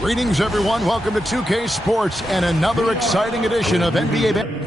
Greetings, everyone. Welcome to 2K Sports and another exciting edition of NBA.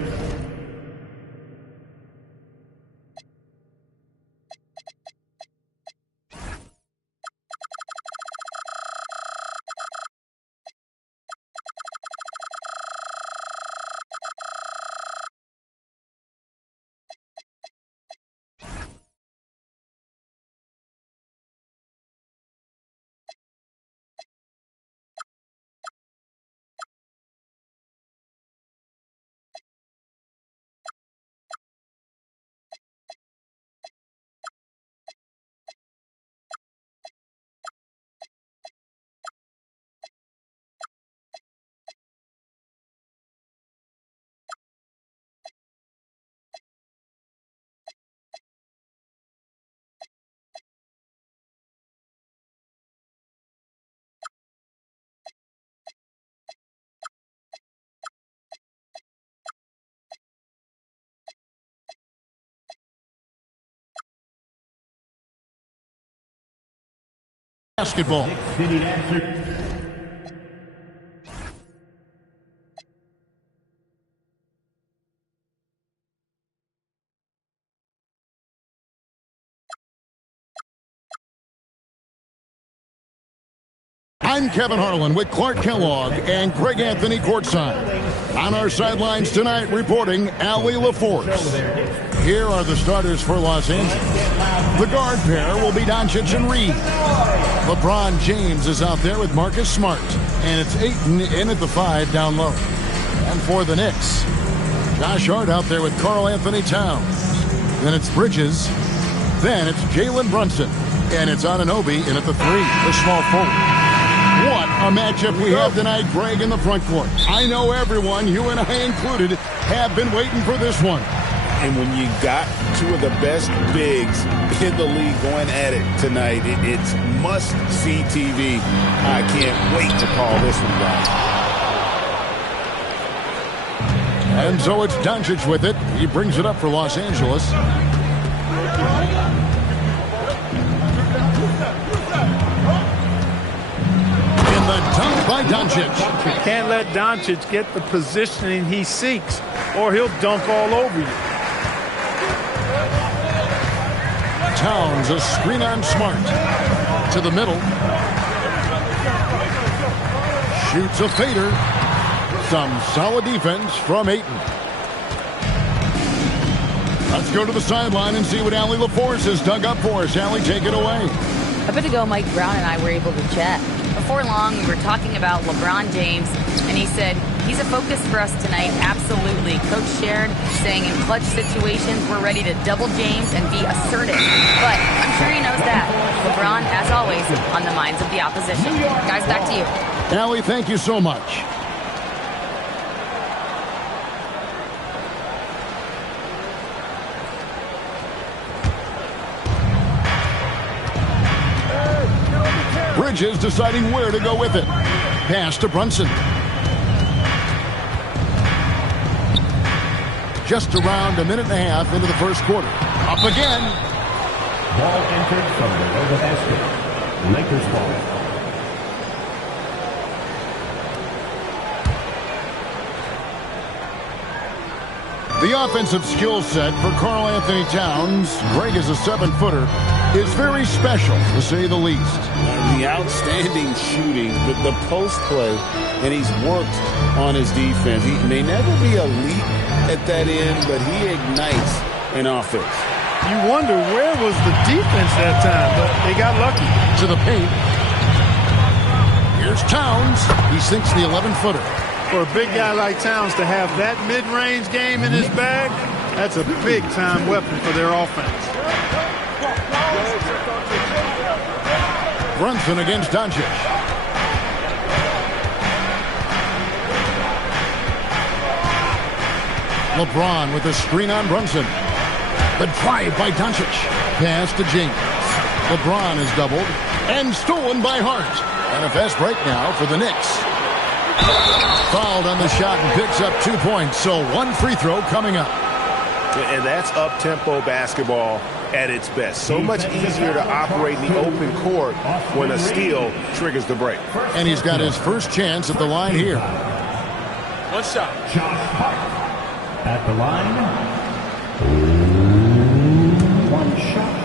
Basketball. I'm Kevin Harlan with Clark Kellogg and Craig Anthony courtside. On our sidelines tonight, reporting Allie LaForce. Here are the starters for Los Angeles. The guard pair will be Doncic and Reed. LeBron James is out there with Marcus Smart. And it's Ayton in at the 5 down low. And for the Knicks, Josh Hart out there with Karl Anthony Towns. Then it's Bridges. Then it's Jalen Brunson. And it's Anunoby in at the 3, the small forward. What a matchup we have tonight, Greg, in the front court. I know everyone, you and I included, have been waiting for this one. And when you got two of the best bigs in the league going at it tonight, it's must-see TV. I can't wait to call this one down. And so it's Doncic with it. He brings it up for Los Angeles. In the dunk by Doncic. You can't let Doncic get the positioning he seeks, or he'll dunk all over you. Towns, a screen on Smart. To the middle. Shoots a fader. Some solid defense from Ayton. Let's go to the sideline and see what Allie LaForce has dug up for us. Allie, take it away. A bit ago, Mike Brown and I were able to chat. Before long, we were talking about LeBron James, and he said, he's a focus for us tonight, absolutely. Coach shared, saying in clutch situations, we're ready to double James and be assertive. But I'm sure he knows that. LeBron, as always, on the minds of the opposition. Guys, back to you. Allie, thank you so much. Bridges deciding where to go with it. Pass to Brunson. Just around a minute and a half into the first quarter. Up again. Ball entered from below the basket. Lakers ball. The offensive skill set for Karl Anthony Towns, Greg is a 7-footer, is very special, to say the least. The outstanding shooting, the post play, and he's worked on his defense. He may never be elite at that end, but he ignites an offense. You wonder where was the defense that time, but they got lucky. To the paint. Here's Towns. He sinks the 11-footer. For a big guy like Towns to have that mid-range game in his bag, that's a big-time weapon for their offense. Brunson against Doncic. LeBron with a screen on Brunson. The drive by Doncic. Pass to James. LeBron is doubled and stolen by Hart. And a fast break now for the Knicks. Fouled on the shot and picks up 2 points. So one free throw coming up. And that's up-tempo basketball. at its best. So much easier to operate in the open court when a steal triggers the break. And he's got his first chance at the line here. One shot. At the line, one shot.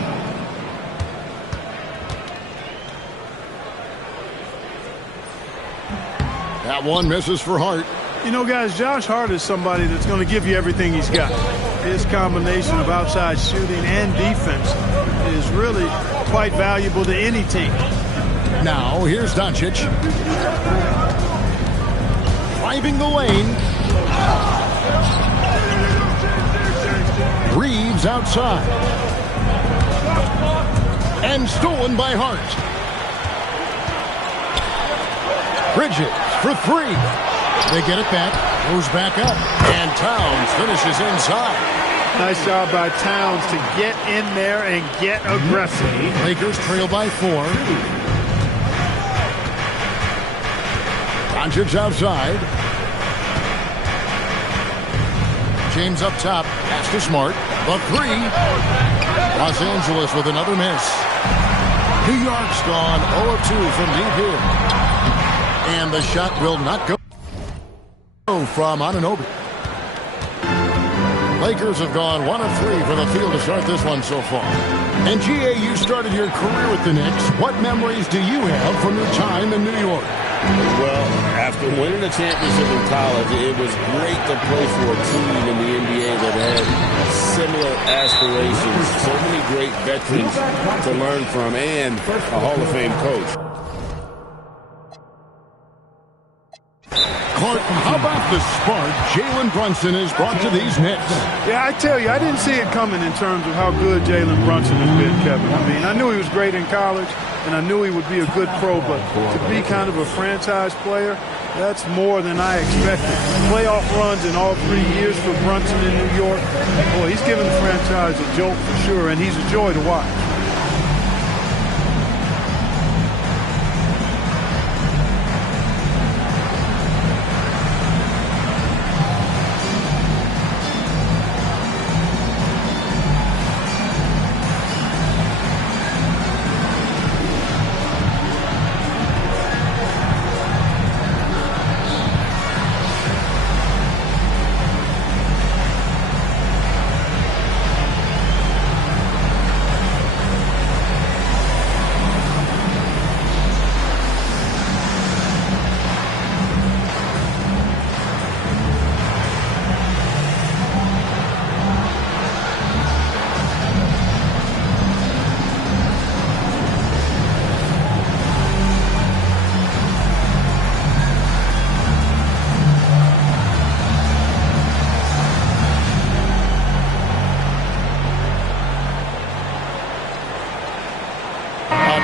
That one misses for Hart. You know, guys, Josh Hart is somebody that's going to give you everything he's got. His combination of outside shooting and defense is really quite valuable to any team. Now, here's Doncic. Driving the lane. Reeves outside. And stolen by Hart. Bridges for three. They get it back. Goes back up. And Towns finishes inside. Nice job by Towns to get in there and get aggressive. Lakers trail by 4. Doncic outside. James up top. Pass to Smart. The three. Los Angeles with another miss. New York's gone 0-2 from deep here. And the shot will not go from Anunoby. Lakers have gone 1 of 3 for the field to start this one so far. And GA, you started your career with the Knicks. What memories do you have from your time in New York? Well, after winning a championship in college, it was great to play for a team in the NBA that had similar aspirations. So many great veterans to learn from and a Hall of Fame coach. Clark, how about the spark Jalen Brunson has brought to these Knicks? Yeah, I tell you, I didn't see it coming in terms of how good Jalen Brunson has been, Kevin. I mean, I knew he was great in college, and I knew he would be a good pro, but to be kind of a franchise player, that's more than I expected. Playoff runs in all 3 years for Brunson in New York. Boy, he's given the franchise a jolt for sure, and he's a joy to watch.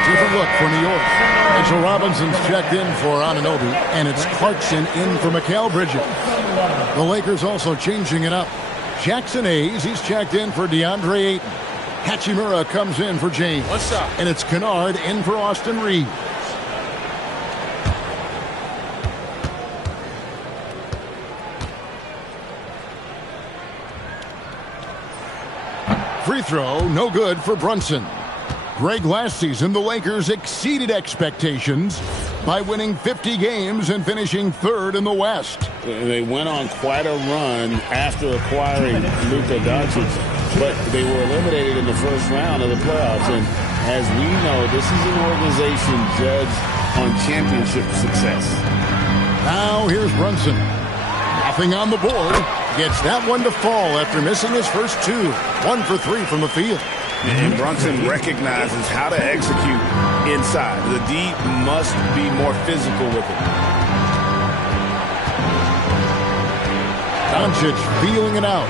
Different look for New York. Mitchell Robinson's checked in for Anunoby, and it's Clarkson in for Mikal Bridges. The Lakers also changing it up. Jackson Hayes, he's checked in for DeAndre Ayton. Hachimura comes in for James. And it's Kennard in for Austin Reeves. Free throw, no good for Brunson. Greg, last season, the Lakers exceeded expectations by winning 50 games and finishing 3rd in the West. They went on quite a run after acquiring Luka Doncic, but they were eliminated in the first round of the playoffs. And as we know, this is an organization judged on championship success. Now here's Brunson. Nothing on the board. Gets that one to fall after missing his first 2. 1 for 3 from the field. And Brunson recognizes how to execute inside. The D must be more physical with it. Doncic feeling it out.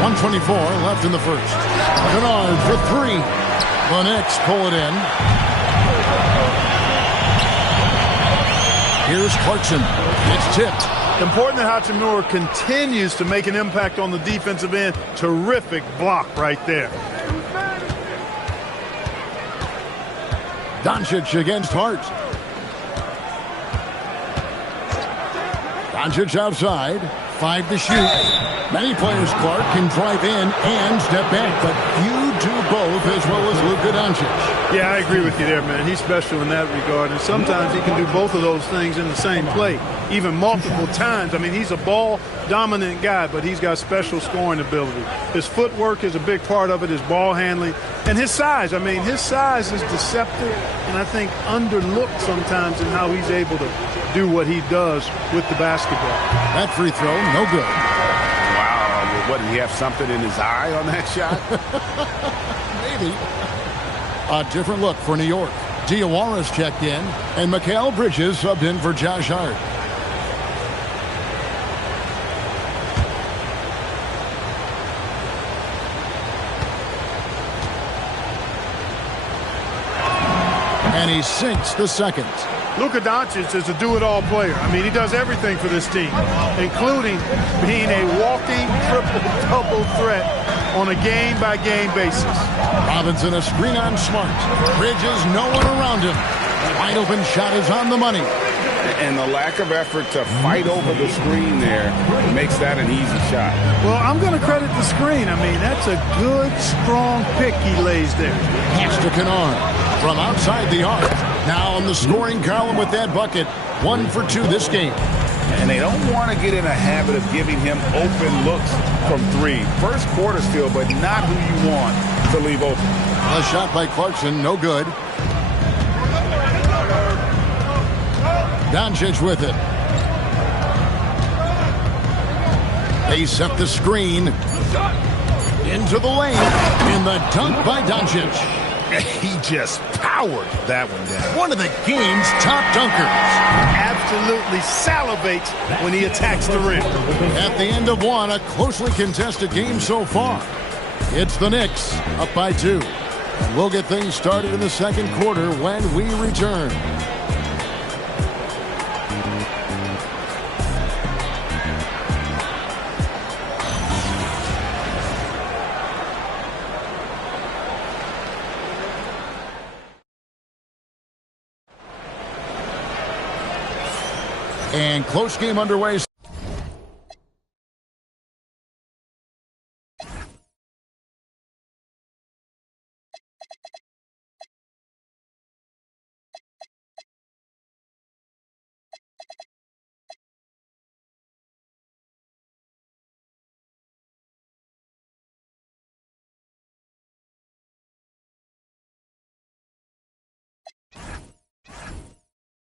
1:24 left in the first. Kennard for 3. The Knicks pull it in. Here's Clarkson. It's tipped. Important that Hachimura continues to make an impact on the defensive end. Terrific block right there. Doncic against Hart. Doncic outside. 5 to shoot. Many players, Clark, can drive in and step back, but you do both as well as Luka Doncic. Yeah, I agree with you there, man. He's special in that regard, and sometimes he can do both of those things in the same play, even multiple times. I mean, he's a ball-dominant guy, but he's got special scoring ability. His footwork is a big part of it, his ball handling, and his size. I mean, his size is deceptive, and I think underlooked sometimes in how he's able to do what he does with the basketball. That free throw, no good. Wow, what, did he have something in his eye on that shot? Maybe. A different look for New York. Diawara's checked in, and Mikal Bridges subbed in for Josh Hart. And he sinks the second. Luka Doncic is a do-it-all player. I mean, he does everything for this team, including being a walking triple-double threat on a game-by-game basis. Robinson a screen on Smart. Bridges, no one around him. Wide open shot is on the money. And the lack of effort to fight over the screen there makes that an easy shot. Well, I'm going to credit the screen. I mean, that's a good, strong pick he lays there. Pass to Kennard from outside the arc. Now in the scoring column with that bucket. 1 for 2 this game. And they don't want to get in a habit of giving him open looks from 3. First quarter still, but not who you want to leave open. A shot by Clarkson, no good. Doncic with it. They set the screen. Into the lane. In the dunk by Doncic. He just powered that one down. One of the game's top dunkers. Absolutely salivates when he attacks the rim. At the end of one, a closely contested game so far. It's the Knicks up by 2. And we'll get things started in the second quarter when we return. And close game underway.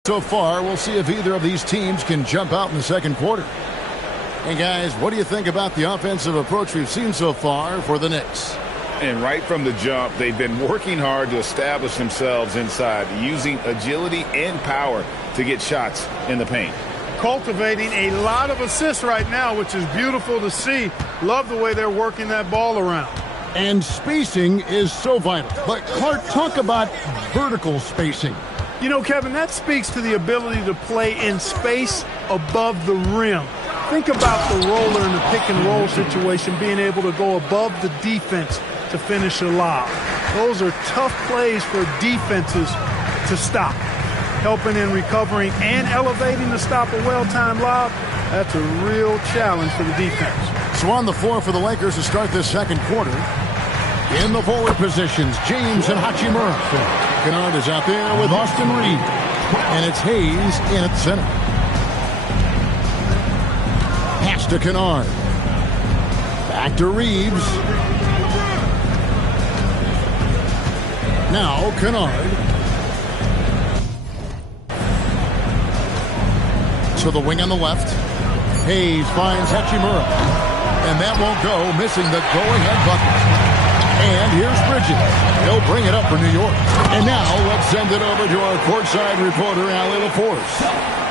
So far, we'll see if either of these teams can jump out in the second quarter. And guys, what do you think about the offensive approach we've seen so far for the Knicks? And right from the jump, they've been working hard to establish themselves inside, using agility and power to get shots in the paint. Cultivating a lot of assists right now, which is beautiful to see. Love the way they're working that ball around. And spacing is so vital. But Clark, talk about vertical spacing. You know, Kevin, that speaks to the ability to play in space above the rim. Think about the roller in the pick-and-roll situation, being able to go above the defense to finish a lob. Those are tough plays for defenses to stop. Helping in recovering and elevating to stop a well-timed lob, that's a real challenge for the defense. So on the floor for the Lakers to start this second quarter. In the forward positions, James and Hachimura. Kennard is out there with Austin Reed. And it's Hayes in at center. Pass to Kennard. Back to Reeves. Now Kennard. To the wing on the left. Hayes finds Hachimura. And that won't go, missing the go-ahead bucket. And here's Bridges. He'll bring it up for New York. And now let's send it over to our courtside reporter, Allie LaForce.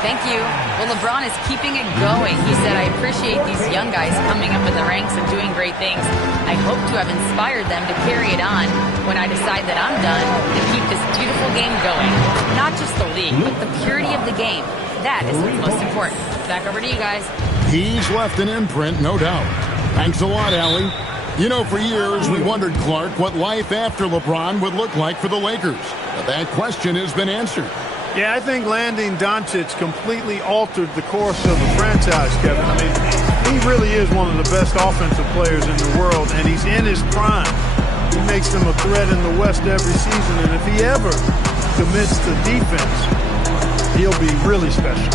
Thank you. Well, LeBron is keeping it going. He said, I appreciate these young guys coming up in the ranks and doing great things. I hope to have inspired them to carry it on when I decide that I'm done to keep this beautiful game going. Not just the league, but the purity of the game. That is what's most important. Back over to you guys. He's left an imprint, no doubt. Thanks a lot, Allie. You know, for years, we wondered, Clark, what life after LeBron would look like for the Lakers. But that question has been answered. Yeah, I think landing Doncic completely altered the course of the franchise, Kevin. I mean, he really is one of the best offensive players in the world, and he's in his prime. He makes them a threat in the West every season, and if he ever commits to defense, he'll be really special.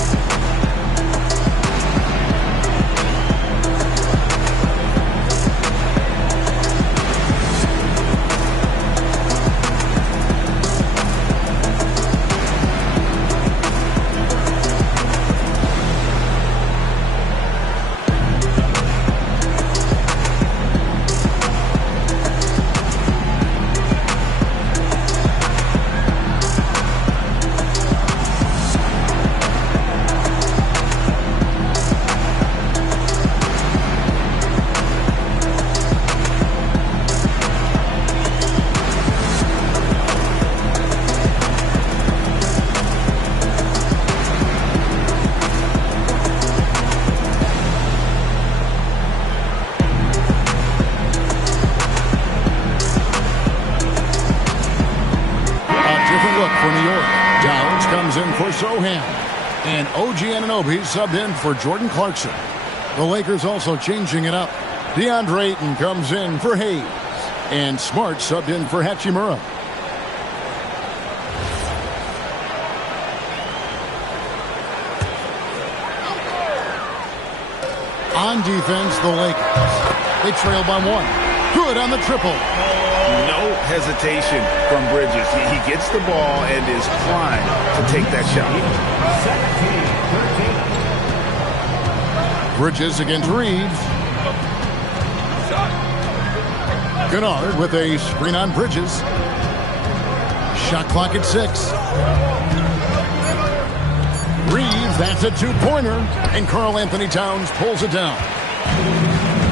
And OG Anunoby subbed in for Jordan Clarkson. The Lakers also changing it up. DeAndre Ayton comes in for Hayes. And Smart subbed in for Hachimura. On defense, the Lakers. They trail by 1. Good on the triple. No hesitation from Bridges. He gets the ball and is primed to take that shot. 17-13. Bridges against Reeves. Kennard with a screen on Bridges. Shot clock at 6. Reeves, that's a 2-pointer. And Karl Anthony Towns pulls it down.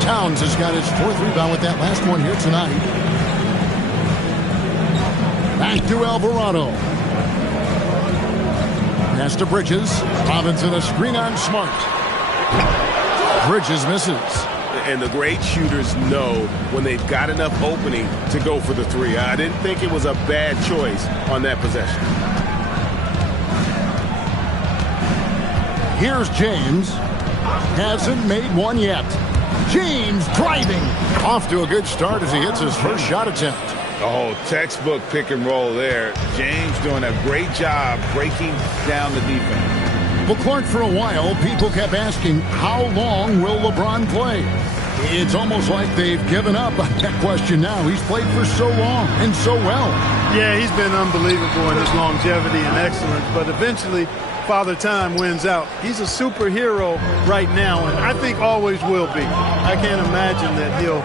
Towns has got his 4th rebound with that last one here tonight. Back to Alvarado. Pass to Bridges. Robinson a screen on Smart. Bridges misses. And the great shooters know when they've got enough opening to go for the 3. I didn't think it was a bad choice on that possession. Here's James. Hasn't made one yet. James driving. Off to a good start as he hits his first shot attempt. Oh, textbook pick and roll there. James doing a great job breaking down the defense. Well, Clark, for a while, people kept asking, how long will LeBron play? It's almost like they've given up on that question now. He's played for so long and so well. Yeah, he's been unbelievable in his longevity and excellence, but eventually Father Time wins out. He's a superhero right now, and I think always will be. I can't imagine that he'll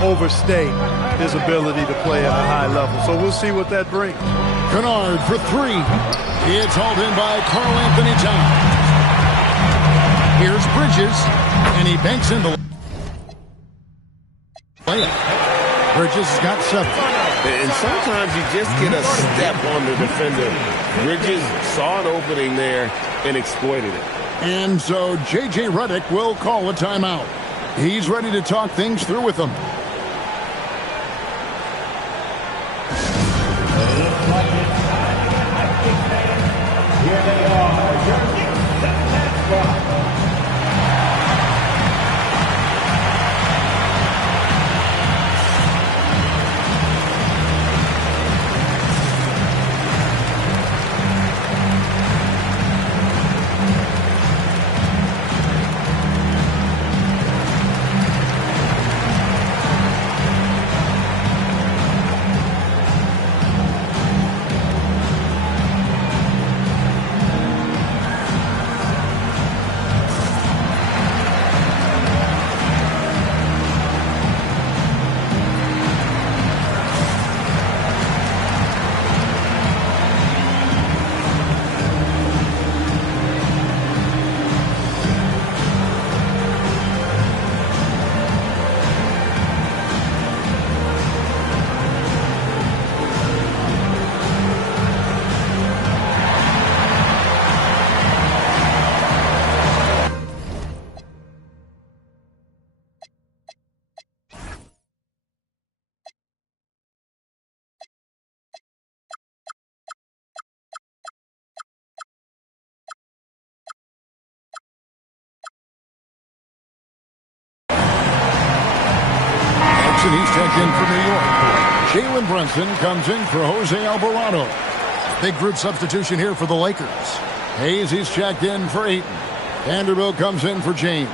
overstay his ability to play at a high level. So we'll see what that brings. Kennard for 3. It's hauled in by Karl Anthony Towns. Here's Bridges, and he banks in the layup. Bridges has got 7. And sometimes you just get a step on the defender. Bridges saw an opening there and exploited it. And so J.J. Redick will call a timeout. He's ready to talk things through with them. Here they are, your Brunson, he's checked in for New York. Jalen Brunson comes in for Jose Alvarado. Big group substitution here for the Lakers. Hayes, he's checked in for Ayton. Vanderbilt comes in for James.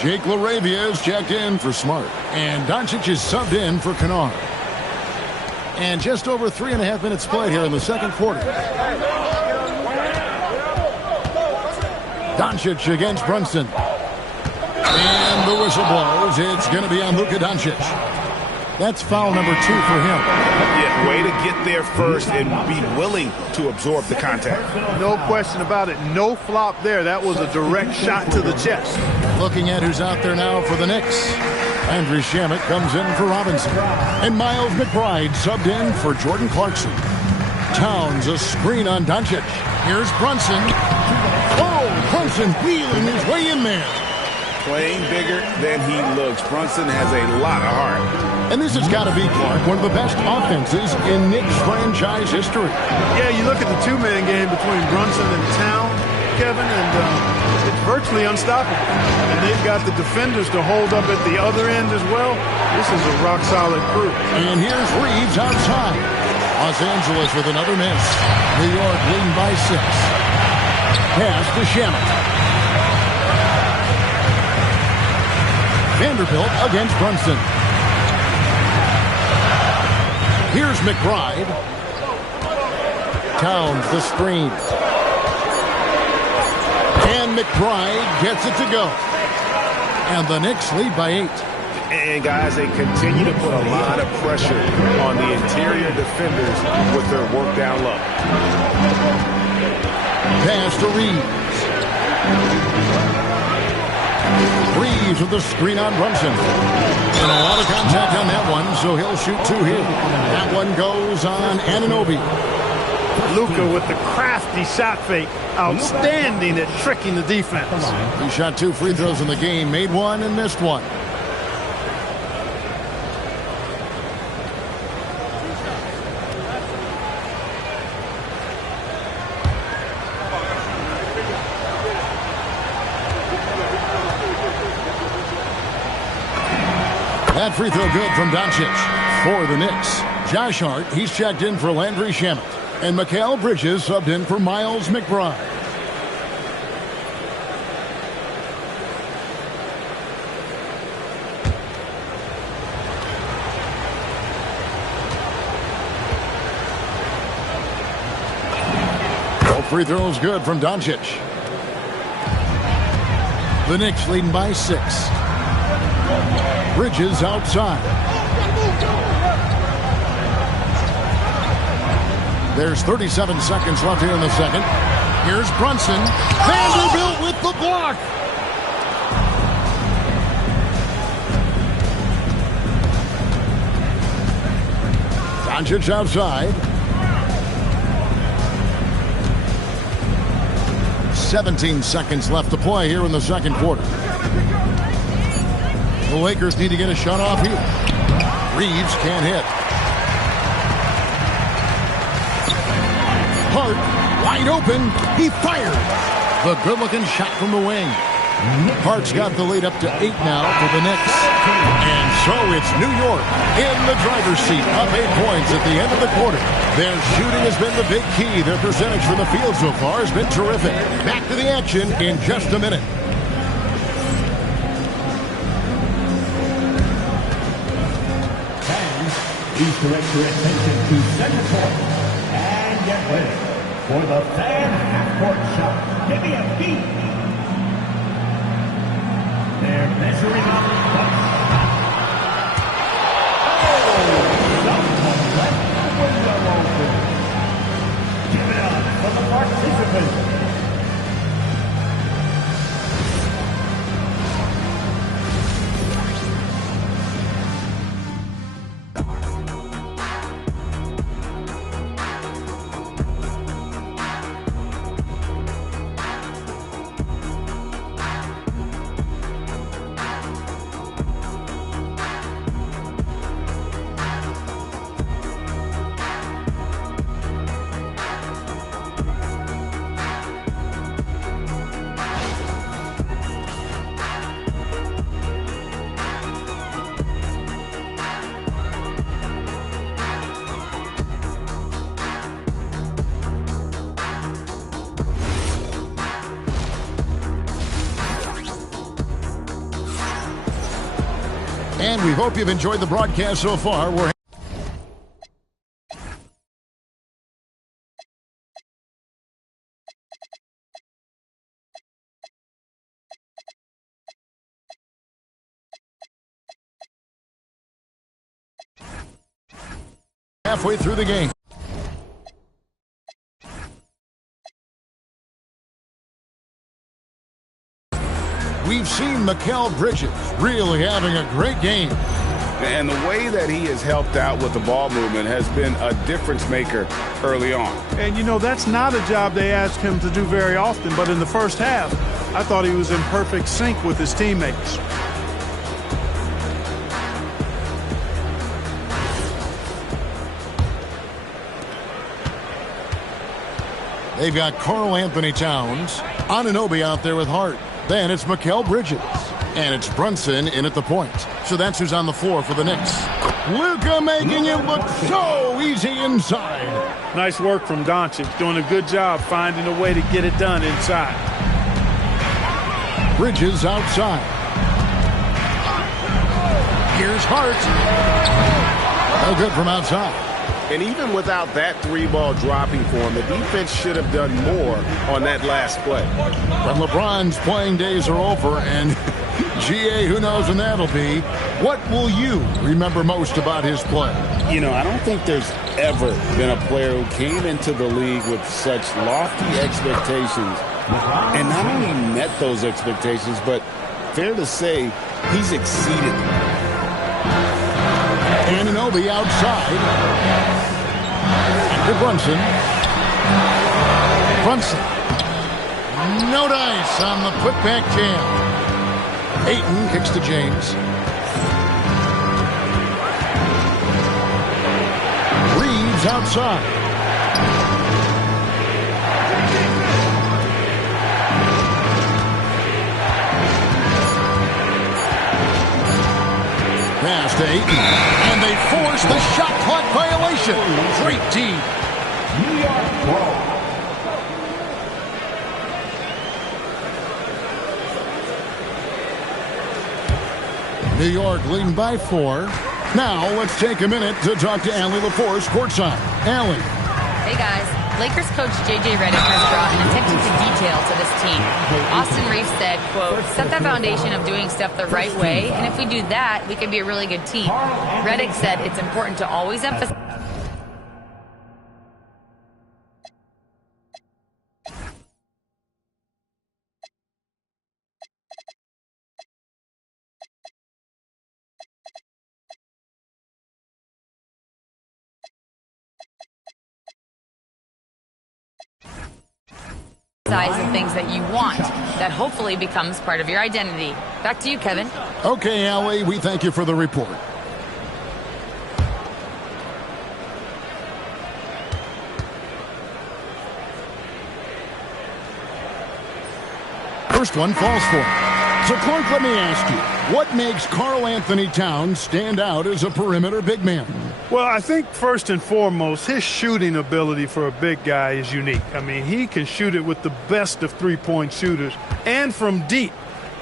Jake LaRavia is checked in for Smart. And Doncic is subbed in for Kennard. And just over 3.5 minutes played here in the second quarter. Doncic against Brunson. And the whistle blows. It's going to be on Luka Doncic. That's foul number 2 for him. Yeah, way to get there first and be willing to absorb the contact. No question about it. No flop there. That was a direct shot to the chest. Looking at who's out there now for the Knicks. Landry Shamet comes in for Robinson. And Miles McBride subbed in for Jordan Clarkson. Towns a screen on Doncic. Here's Brunson. Oh, Brunson wheeling his way in there. Playing bigger than he looks. Brunson has a lot of heart. And this has got to be, Clark, one of the best offenses in Knicks franchise history. Yeah, you look at the two-man game between Brunson and Town, Kevin, and it's virtually unstoppable. And they've got the defenders to hold up at the other end as well. This is a rock-solid crew. And here's Reeves outside. Los Angeles with another miss. New York leading by 6. Pass to Shamet. Vanderbilt against Brunson. Here's McBride. Towns the screen. And McBride gets it to go. And the Knicks lead by 8. And guys, they continue to put a lot of pressure on the interior defenders with their work down low. Pass to Reeves. Reeves with the screen on Brunson. And a lot of contact on that one, so he'll shoot 2 here. That one goes on Anunoby. Luka with the crafty shot fake. Outstanding at tricking the defense. He shot 2 free throws in the game, made 1 and missed 1. That free throw good from Doncic. For the Knicks, Josh Hart, he's checked in for Landry Shamet. And Mikal Bridges subbed in for Miles McBride. Both free throws good from Doncic. The Knicks leading by 6. Bridges outside. There's 37 seconds left here in the second. Here's Brunson. Vanderbilt with the block. Doncic outside. 17 seconds left to play here in the second quarter. The Lakers need to get a shot off here. Reeves can't hit. Hart, wide open. He fired. The good-looking shot from the wing. Hart's got the lead up to 8 now for the Knicks. And so it's New York in the driver's seat, up 8 points at the end of the quarter. Their shooting has been the big key. Their percentage from the field so far has been terrific. Back to the action in just a minute. Please direct your attention to center court and get ready for the fan half-court shot. Give me a beat. They're measuring up the shot. Oh! Someone left the window open. Give it up for the participants. And we hope you've enjoyed the broadcast so far. We're halfway through the game. We've seen Mikal Bridges really having a great game. And the way that he has helped out with the ball movement has been a difference maker early on. And, you know, that's not a job they ask him to do very often. But in the first half, I thought he was in perfect sync with his teammates. They've got Karl Anthony Towns, Anunoby out there with Hart. Then it's Mikal Bridges. And it's Brunson in at the point. So that's who's on the floor for the Knicks. Luka making it look so easy inside. Nice work from Doncic, doing a good job finding a way to get it done inside. Bridges outside. Here's Hart. No good from outside. And even without that three-ball dropping for him, the defense should have done more on that last play. But LeBron's playing days are over, and GA, who knows when that'll be. What will you remember most about his play? You know, I don't think there's ever been a player who came into the league with such lofty expectations and not only met those expectations, but fair to say, he's exceeded them. Anunoby outside. To Brunson. Brunson. No dice on the putback jam. Ayton kicks to James. Reeves outside. Pass to Ayton. And they force the shot clock violation. Great team. New York ball. New York leading by 4. Now let's take a minute to talk to Allie LaForce courtside. Allie. Hey guys, Lakers coach J.J. Redick has brought an attention to detail to this team. Austin Reeves said, quote, set that foundation of doing stuff the right way, and if we do that, we can be a really good team. Redick said it's important to always emphasize the things that you want. That hopefully becomes part of your identity. Back to you, Kevin. Okay, Allie, we thank you for the report. First one falls for him. So, Clark, let me ask you, what makes Karl Anthony Towns stand out as a perimeter big man? Well, I think first and foremost, his shooting ability for a big guy is unique. I mean, he can shoot it with the best of three-point shooters and from deep.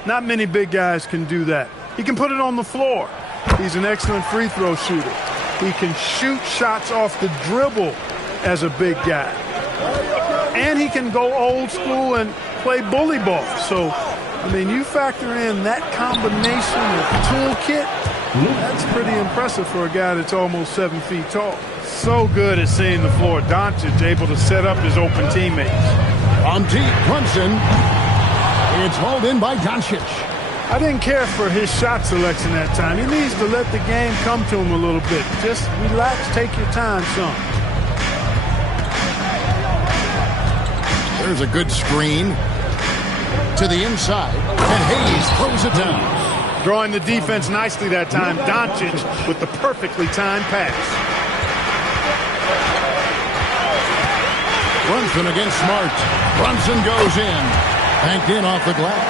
Not many big guys can do that. He can put it on the floor. He's an excellent free throw shooter. He can shoot shots off the dribble as a big guy. And he can go old school and play bully ball. So, I mean, you factor in that combination of toolkit, that's pretty impressive for a guy that's almost 7 feet tall. So good at seeing the floor. Doncic able to set up his open teammates. On deep, Brunson. It's hauled in by Doncic. I didn't care for his shot selection that time. He needs to let the game come to him a little bit. Just relax, take your time, son. There's a good screen. To the inside, and Hayes throws it down. Drawing the defense nicely that time. Doncic with the perfectly timed pass. Brunson against Smart. Brunson goes in. Banked in off the glass.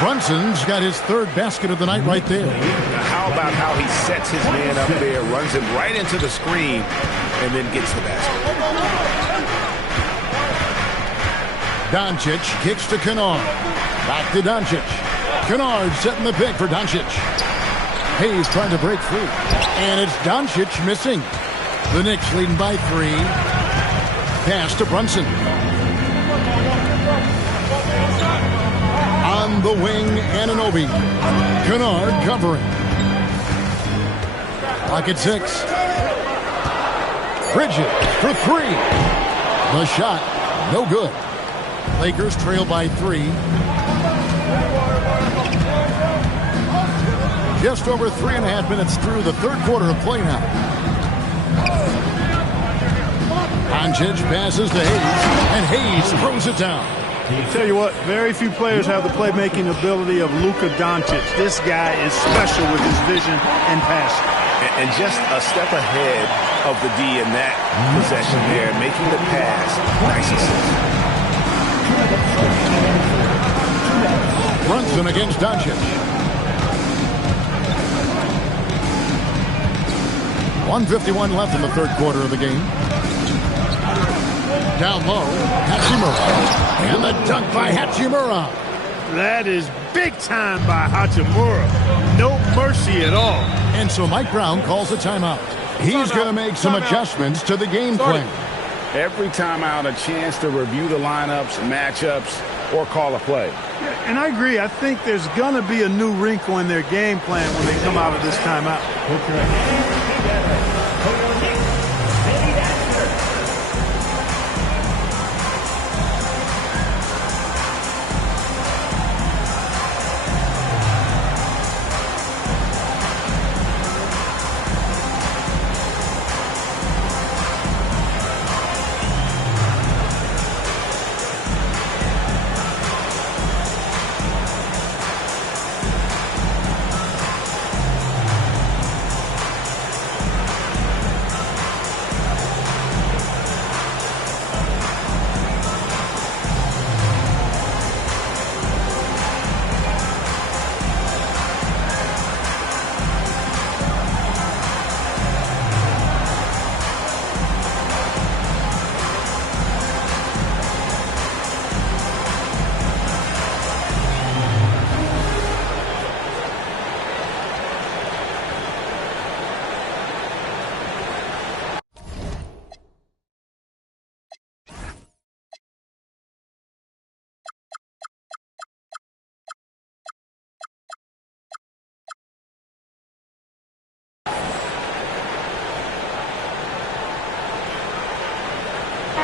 Brunson's got his third basket of the night right there. Now how about how he sets his man up there, runs him right into the screen, and then gets the basket. Doncic kicks to Kennard. Back to Doncic. Kennard setting the pick for Doncic. Hayes trying to break free. And it's Doncic missing. The Knicks leading by 3. Pass to Brunson. On the wing, Anunoby. Kennard covering. Clock at 6. Bridges for 3. The shot, no good. Lakers trail by 3. Just over 3.5 minutes through the third quarter of play now. Doncic passes to Hayes, and Hayes throws it down. I'll tell you what, very few players have the playmaking ability of Luka Doncic. This guy is special with his vision and passion. And just a step ahead of the D in that possession there, making the pass nice and simple. Brunson against Doncic. 1:51 left in the third quarter of the game. Down low, Hachimura. And the dunk by Hachimura. That is big time by Hachimura. No mercy at all. And so Mike Brown calls a timeout. He's going to make some adjustments to the game plan. Every timeout, a chance to review the lineups, matchups, or call a play. And I agree. I think there's going to be a new wrinkle in their game plan when they come out of this timeout.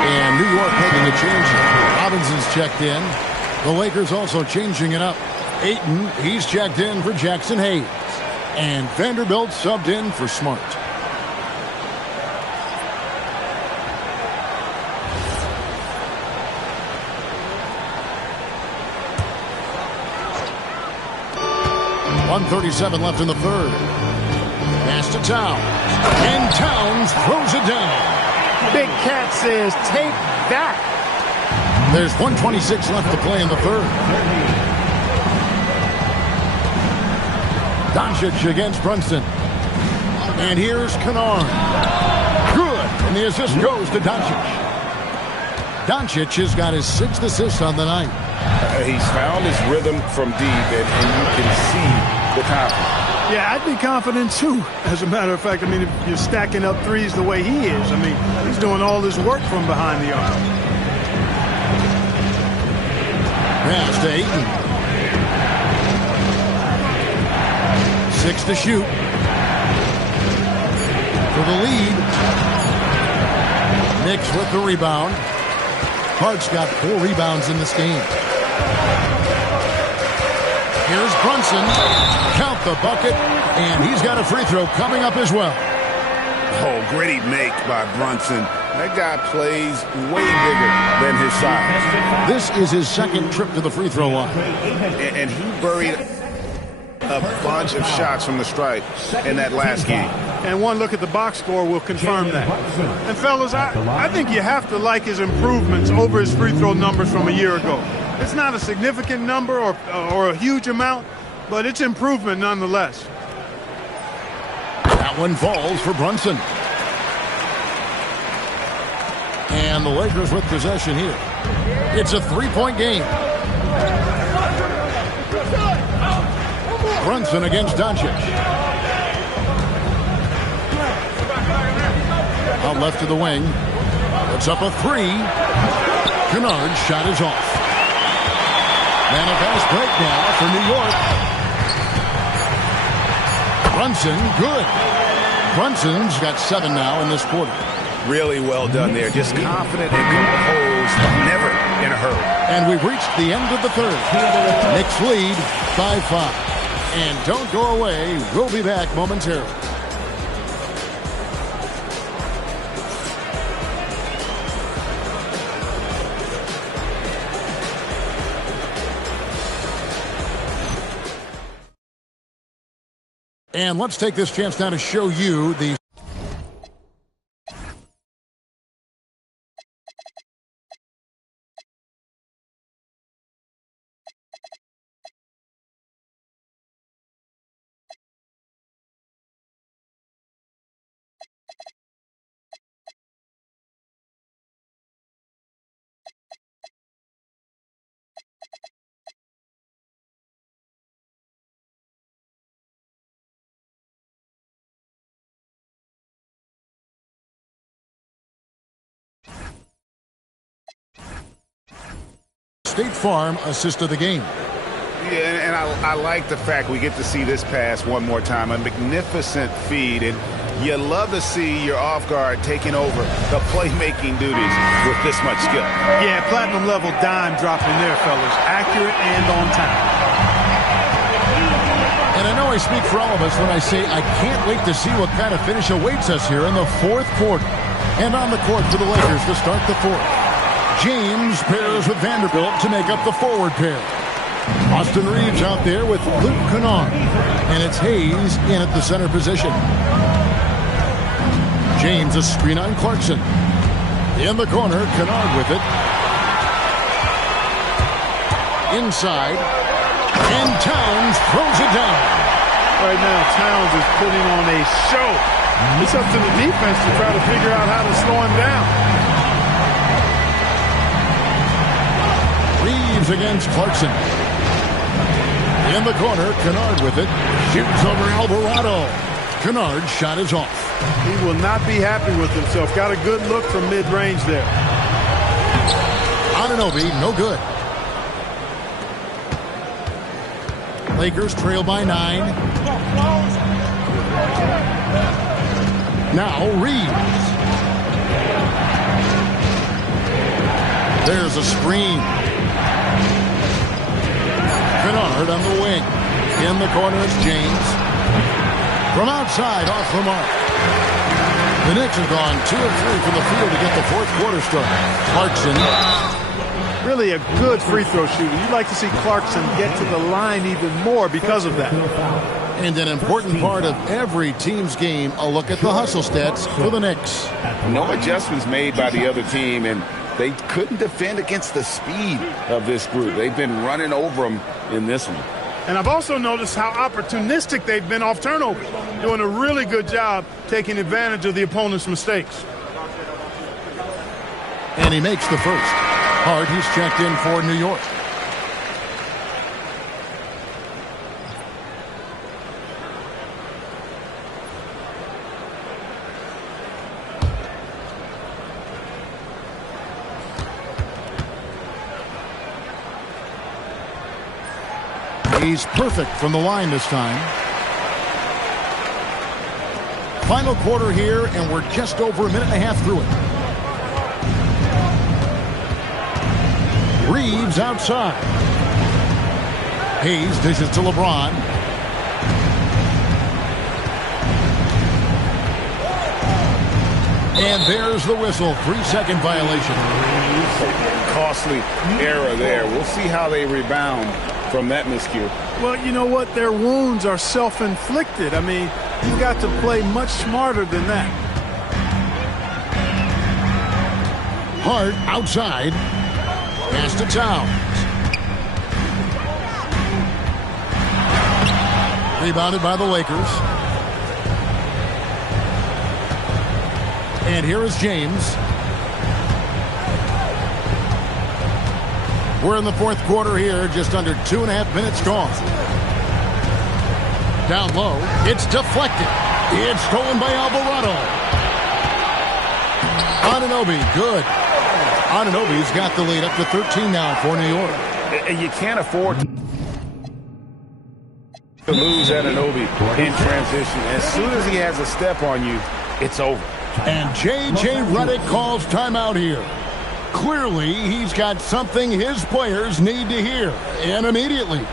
And New York making a change. Robinson's checked in. The Lakers also changing it up. Ayton, he's checked in for Jackson Hayes. And Vanderbilt subbed in for Smart. .137 left in the third. Pass to Towns. And Towns throws it down. Big Cat says, take that. There's 1:26 left to play in the third. Doncic against Brunson. And here's Kennard. Good. And the assist goes to Doncic. Doncic has got his 6th assist on the night. He's found his rhythm from deep, and you can see the confidence. Yeah, I'd be confident, too. As a matter of fact, I mean, if you're stacking up threes the way he is, I mean, he's doing all this work from behind the arc. Pass to Ayton. 6 to shoot. For the lead. Knicks with the rebound. Hart's got 4 rebounds in this game. Here's Brunson. Count the bucket. And he's got a free throw coming up as well. Oh, gritty make by Brunson. That guy plays way bigger than his size. This is his 2nd trip to the free throw line. And he buried a bunch of shots from the stripe in that last game. And one look at the box score will confirm that. And, fellas, I think you have to like his improvements over his free throw numbers from a year ago. It's not a significant number or a huge amount, but it's improvement nonetheless. That one falls for Brunson. And the Lakers with possession here. It's a 3-point game. Brunson against Doncic. Out left to the wing. Puts up a three. Kennard's shot is off. And a fast break now for New York. Brunson, good. Brunson's got 7 now in this quarter. Really well done there. Just confident and composed, never in a hurry. And we've reached the end of the third. Knicks lead by 5. And don't go away. We'll be back momentarily. And let's take this chance now to show you the State Farm assist of the game. Yeah, and I like the fact we get to see this pass one more time. A magnificent feed, and you love to see your off guard taking over the playmaking duties with this much skill. Yeah, platinum level dime dropping there, fellas. Accurate and on time. And I know I speak for all of us when I say I can't wait to see what kind of finish awaits us here in the fourth quarter. And on the court for the Lakers to start the fourth. James pairs with Vanderbilt to make up the forward pair. Austin Reeves out there with Luke Kennard. And it's Hayes in at the center position. James a screen on Clarkson. In the corner, Kennard with it. Inside. And Towns throws it down. Right now, Towns is putting on a show. It's up to the defense to try to figure out how to slow him down. Reeves against Clarkson. In the corner, Kennard with it. Shoots over Alvarado. Kennard's shot is off. He will not be happy with himself. Got a good look from mid-range there. Anunoby, no good. Lakers trail by 9. Now Reeves. There's a screen. Kennard on the wing. In the corner is James. From outside, off the mark. The Knicks have gone 2 of 3 from the field to get the fourth quarter started. Clarkson. Really a good free throw shooter. You'd like to see Clarkson get to the line even more because of that. And an important part of every team's game, a look at the hustle stats for the Knicks. No adjustments made by the other team, and they couldn't defend against the speed of this group. They've been running over them in this one. And I've also noticed how opportunistic they've been off turnovers. Doing a really good job taking advantage of the opponent's mistakes. And he makes the first. Hart, he's checked in for New York. He's perfect from the line this time. Final quarter here, and we're just over a minute and a half through it. Reeves outside. Hayes dishes to LeBron. And there's the whistle. 3-second violation. Costly error there. We'll see how they rebound from that miscue. Well, you know what? Their wounds are self-inflicted. I mean, you've got to play much smarter than that. Hart outside. Pass to Towns. Rebounded by the Lakers. And here is James. We're in the fourth quarter here, just under 2.5 minutes gone. Down low, it's deflected. It's stolen by Alvarado. Anunoby, good. Anunoby's got the lead up to 13 now for New York. And you can't afford to lose Anunoby in transition. As soon as he has a step on you, it's over. And J.J. Redick calls timeout here. Clearly, he's got something his players need to hear, and immediately.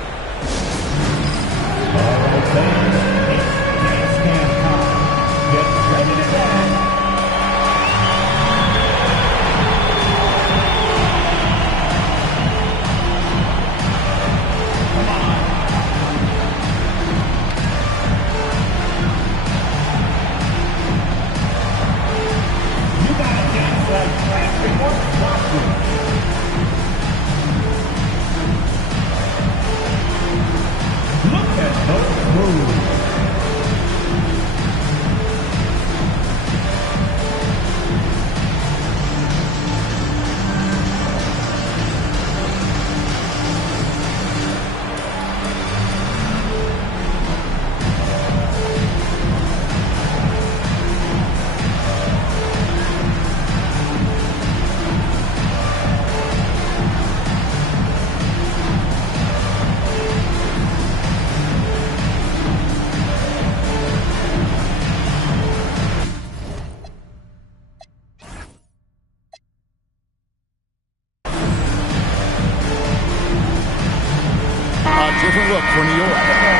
Different look for New York.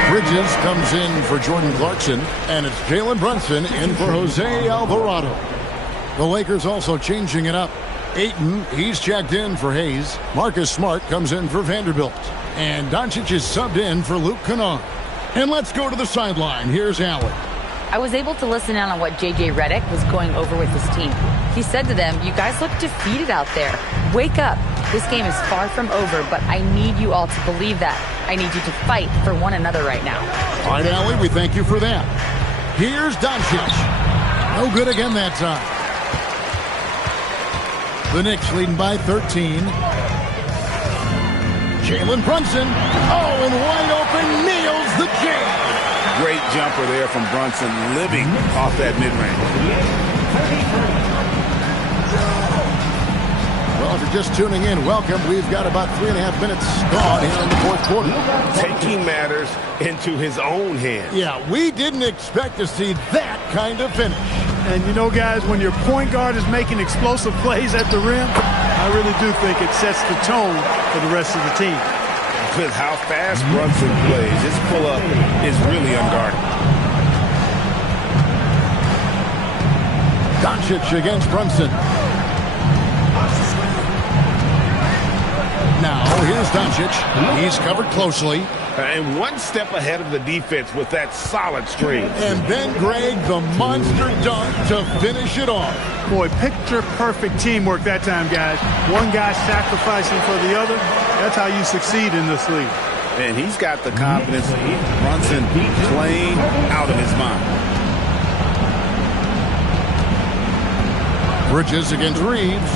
Bridges comes in for Jordan Clarkson, and it's Jalen Brunson in for Jose Alvarado. The Lakers also changing it up. Ayton, he's checked in for Hayes. Marcus Smart comes in for Vanderbilt. And Doncic is subbed in for Luke Kennard. And let's go to the sideline. Here's Allen. I was able to listen in on what J.J. Redick was going over with his team. He said to them, "You guys look defeated out there. Wake up. This game is far from over, but I need you all to believe that. I need you to fight for one another right now." All right, Allie, we thank you for that. Here's Doncic. No good again that time. The Knicks leading by 13. Jalen Brunson. Oh, and wide open, nails the jam. Great jumper there from Brunson, living off that mid-range. Well, if you're just tuning in, welcome. We've got about 3.5 minutes gone here in the fourth quarter. Taking matters into his own hands. Yeah, we didn't expect to see that kind of finish. And you know, guys, when your point guard is making explosive plays at the rim, I really do think it sets the tone for the rest of the team. With how fast Brunson plays, his pull-up is really unguarded. Doncic against Brunson. Now, here's Doncic. He's covered closely. And one step ahead of the defense with that solid screen. And then Greg, the monster dunk to finish it off. Boy, picture-perfect teamwork that time, guys. One guy sacrificing for the other. That's how you succeed in this league. And he's got the confidence. Brunson playing out of his mind. Bridges against Reeves.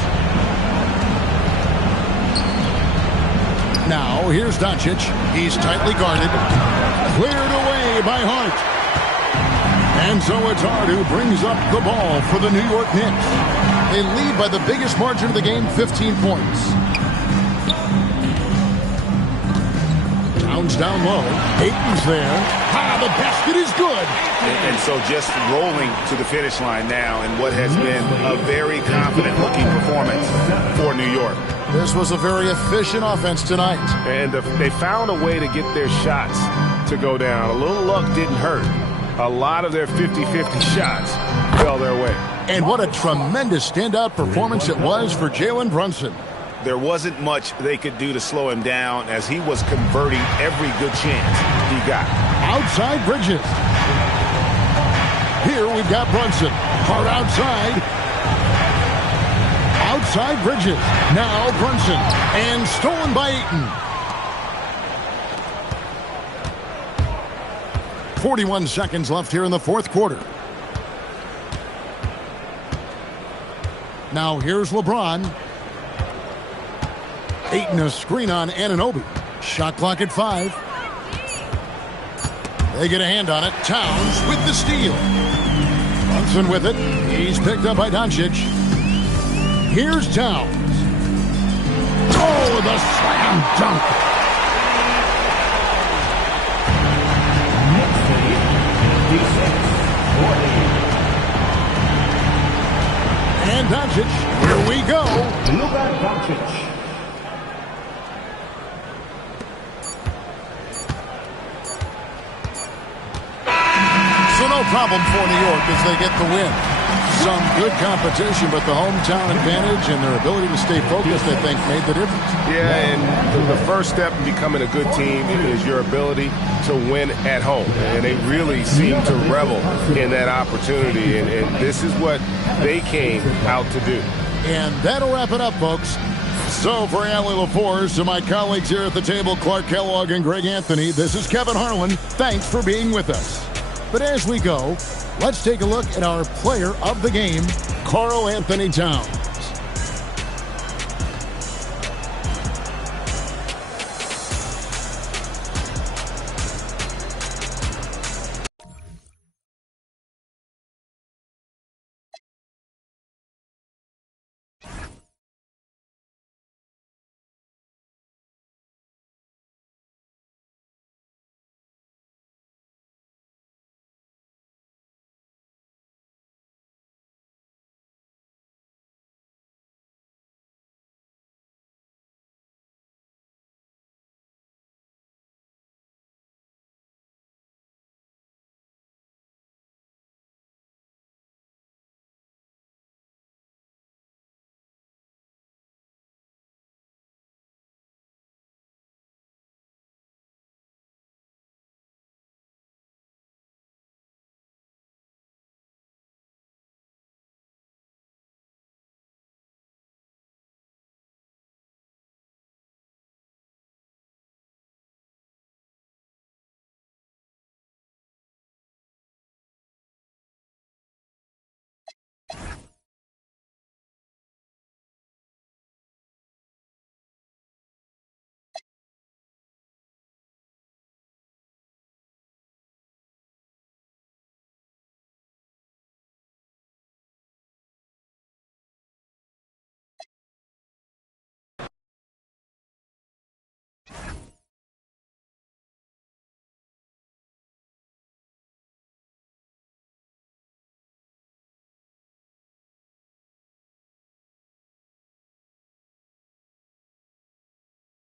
Now, here's Doncic. He's tightly guarded. Cleared away by Hart. And so it's Hart who brings up the ball for the New York Knicks. They lead by the biggest margin of the game, 15 points. Towns down low. Ayton's there. The basket is good. And so just rolling to the finish line now in what has been a very confident-looking performance for New York. This was a very efficient offense tonight. And they found a way to get their shots to go down. A little luck didn't hurt. A lot of their 50-50 shots fell their way. And what a tremendous standout performance it was for Jalen Brunson. There wasn't much they could do to slow him down as he was converting every good chance he got. Outside Bridges. Here we've got Brunson. Hard outside. Outside Bridges. Now Brunson. And stolen by Ayton. 41 seconds left here in the fourth quarter. Now here's LeBron. Ayton a screen on Anunoby. Shot clock at 5. They get a hand on it. Towns with the steal. Brunson with it. He's picked up by Doncic. Here's Towns. Oh, the slam dunk. And Doncic, here we go. Luka Doncic. So no problem for New York as they get the win. Some good competition, but the hometown advantage and their ability to stay focused, I think, made the difference. Yeah, and the first step in becoming a good team is your ability to win at home. And they really seem to revel in that opportunity, and this is what they came out to do. And that'll wrap it up, folks. So for Allie LaForce, to my colleagues here at the table, Clark Kellogg and Greg Anthony, this is Kevin Harlan. Thanks for being with us. But as we go, let's take a look at our player of the game, Karl Anthony Towns.